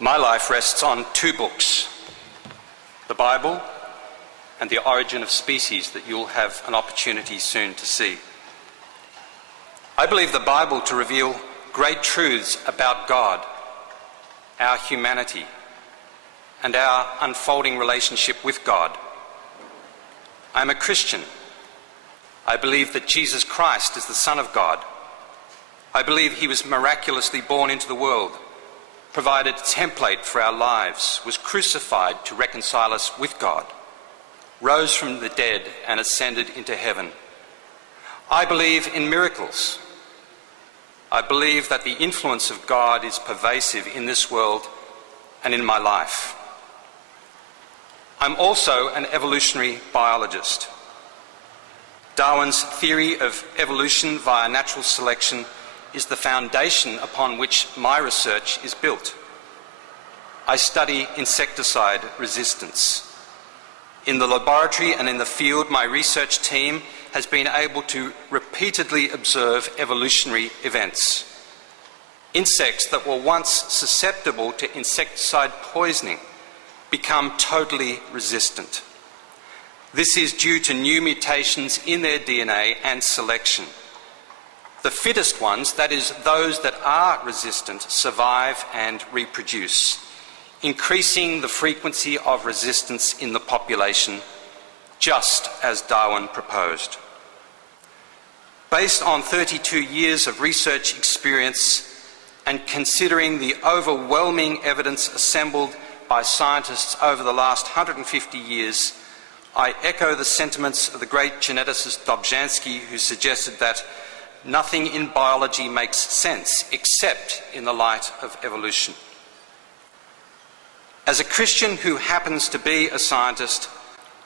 My life rests on two books, the Bible and The Origin of Species, that you'll have an opportunity soon to see. I believe the Bible to reveal great truths about God, our humanity, and our unfolding relationship with God. I'm a Christian. I believe that Jesus Christ is the Son of God. I believe he was miraculously born into the world, provided a template for our lives, was crucified to reconcile us with God, rose from the dead and ascended into heaven. I believe in miracles. I believe that the influence of God is pervasive in this world and in my life. I'm also an evolutionary biologist. Darwin's theory of evolution via natural selection is the foundation upon which my research is built. I study insecticide resistance. In the laboratory and in the field, my research team has been able to repeatedly observe evolutionary events. Insects that were once susceptible to insecticide poisoning become totally resistant. This is due to new mutations in their DNA and selection. The fittest ones, that is, those that are resistant, survive and reproduce, increasing the frequency of resistance in the population, just as Darwin proposed. Based on 32 years of research experience and considering the overwhelming evidence assembled by scientists over the last 150 years, I echo the sentiments of the great geneticist Dobzhansky, who suggested that nothing in biology makes sense except in the light of evolution. As a Christian who happens to be a scientist,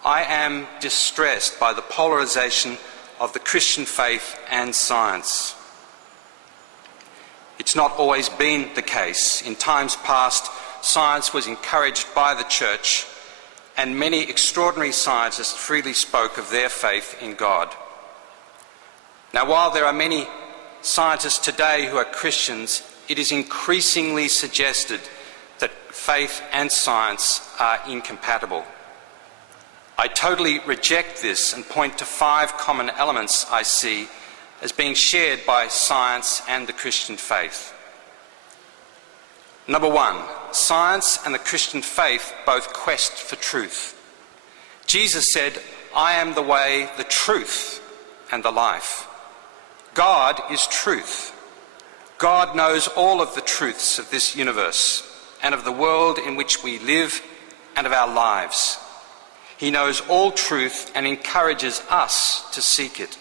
I am distressed by the polarization of the Christian faith and science. It's not always been the case. In times past, science was encouraged by the Church, and many extraordinary scientists freely spoke of their faith in God. Now, while there are many scientists today who are Christians, it is increasingly suggested that faith and science are incompatible. I totally reject this and point to 5 common elements I see as being shared by science and the Christian faith. Number 1, science and the Christian faith both quest for truth. Jesus said, "I am the way, the truth, and the life." God is truth. God knows all of the truths of this universe and of the world in which we live and of our lives. He knows all truth and encourages us to seek it.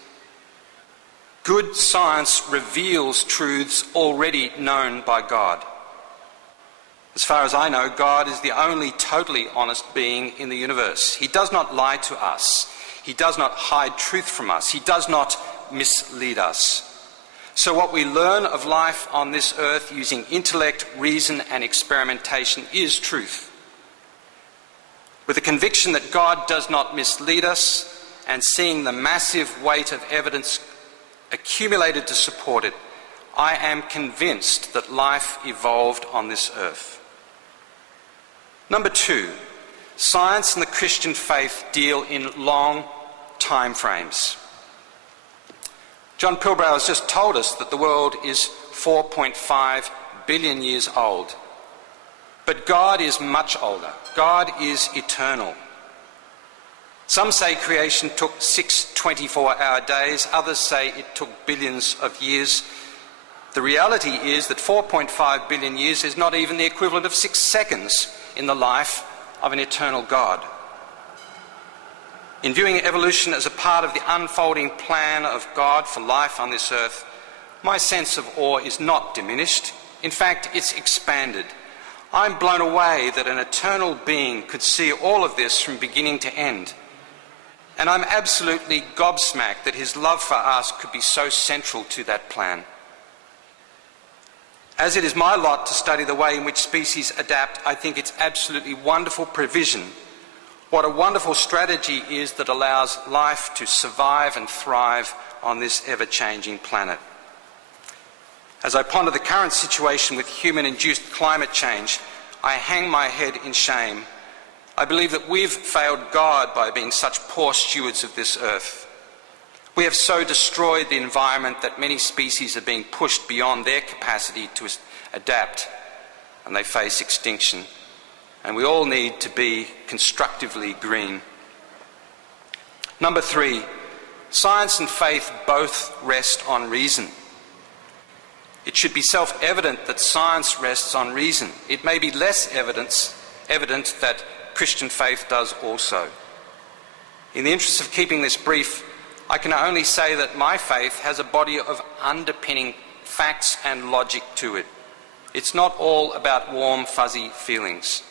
Good science reveals truths already known by God. As far as I know, God is the only totally honest being in the universe. He does not lie to us. He does not hide truth from us. He does not mislead us. So what we learn of life on this earth using intellect, reason and experimentation is truth. With the conviction that God does not mislead us and seeing the massive weight of evidence accumulated to support it, I am convinced that life evolved on this earth. Number 2, science and the Christian faith deal in long time frames. John Pilbrow has just told us that the world is 4.5 billion years old. But God is much older. God is eternal. Some say creation took 6 24-hour days. Others say it took billions of years. The reality is that 4.5 billion years is not even the equivalent of 6 seconds in the life of an eternal God. In viewing evolution as a part of the unfolding plan of God for life on this earth, my sense of awe is not diminished. In fact, it's expanded. I'm blown away that an eternal being could see all of this from beginning to end. And I'm absolutely gobsmacked that his love for us could be so central to that plan. As it is my lot to study the way in which species adapt, I think it's absolutely wonderful provision. What a wonderful strategy is that allows life to survive and thrive on this ever-changing planet. As I ponder the current situation with human-induced climate change, I hang my head in shame. I believe that we've failed God by being such poor stewards of this earth. We have so destroyed the environment that many species are being pushed beyond their capacity to adapt, and they face extinction. And we all need to be constructively green. Number 3, science and faith both rest on reason. It should be self-evident that science rests on reason. It may be less evident that Christian faith does also. In the interest of keeping this brief, I can only say that my faith has a body of underpinning facts and logic to it. It's not all about warm, fuzzy feelings.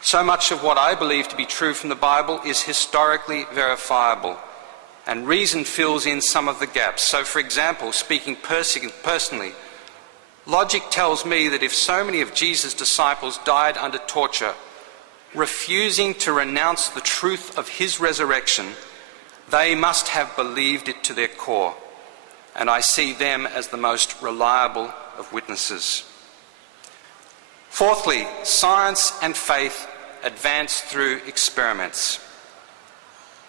So much of what I believe to be true from the Bible is historically verifiable, and reason fills in some of the gaps. So, for example, speaking personally, logic tells me that if so many of Jesus' disciples died under torture, refusing to renounce the truth of his resurrection, they must have believed it to their core, and I see them as the most reliable of witnesses. Fourthly, science and faith advance through experiments.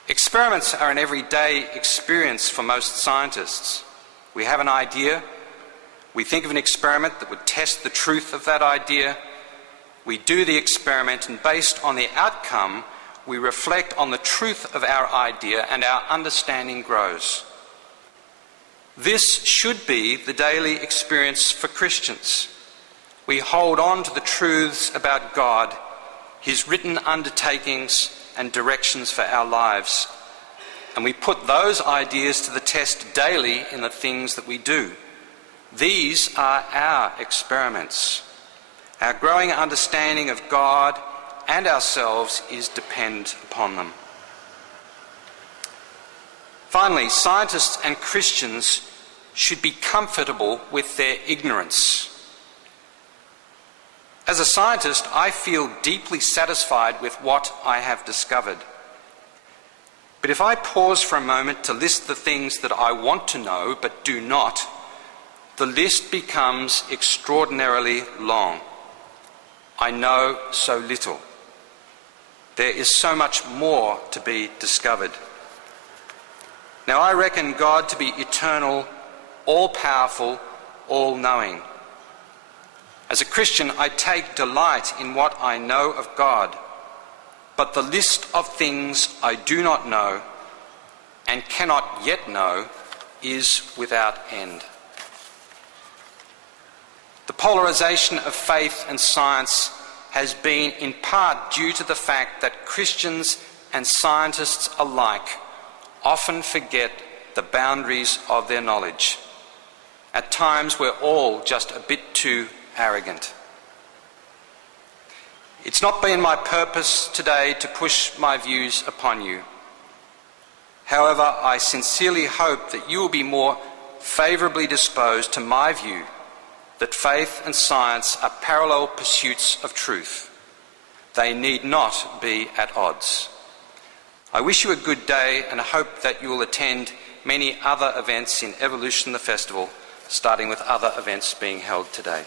Experiments are an everyday experience for most scientists. We have an idea, we think of an experiment that would test the truth of that idea, we do the experiment, and based on the outcome, we reflect on the truth of our idea and our understanding grows. This should be the daily experience for Christians. We hold on to the truths about God, his written undertakings and directions for our lives, and we put those ideas to the test daily in the things that we do. These are our experiments. Our growing understanding of God and ourselves is dependent upon them. Finally, scientists and Christians should be comfortable with their ignorance. As a scientist, I feel deeply satisfied with what I have discovered. But if I pause for a moment to list the things that I want to know but do not, the list becomes extraordinarily long. I know so little. There is so much more to be discovered. Now, I reckon God to be eternal, all-powerful, all-knowing. As a Christian, I take delight in what I know of God, but the list of things I do not know and cannot yet know is without end. The polarization of faith and science has been in part due to the fact that Christians and scientists alike often forget the boundaries of their knowledge. At times, we're all just a bit too arrogant. It's not been my purpose today to push my views upon you. However, I sincerely hope that you will be more favourably disposed to my view that faith and science are parallel pursuits of truth. They need not be at odds. I wish you a good day and I hope that you will attend many other events in Evolution the Festival, starting with other events being held today.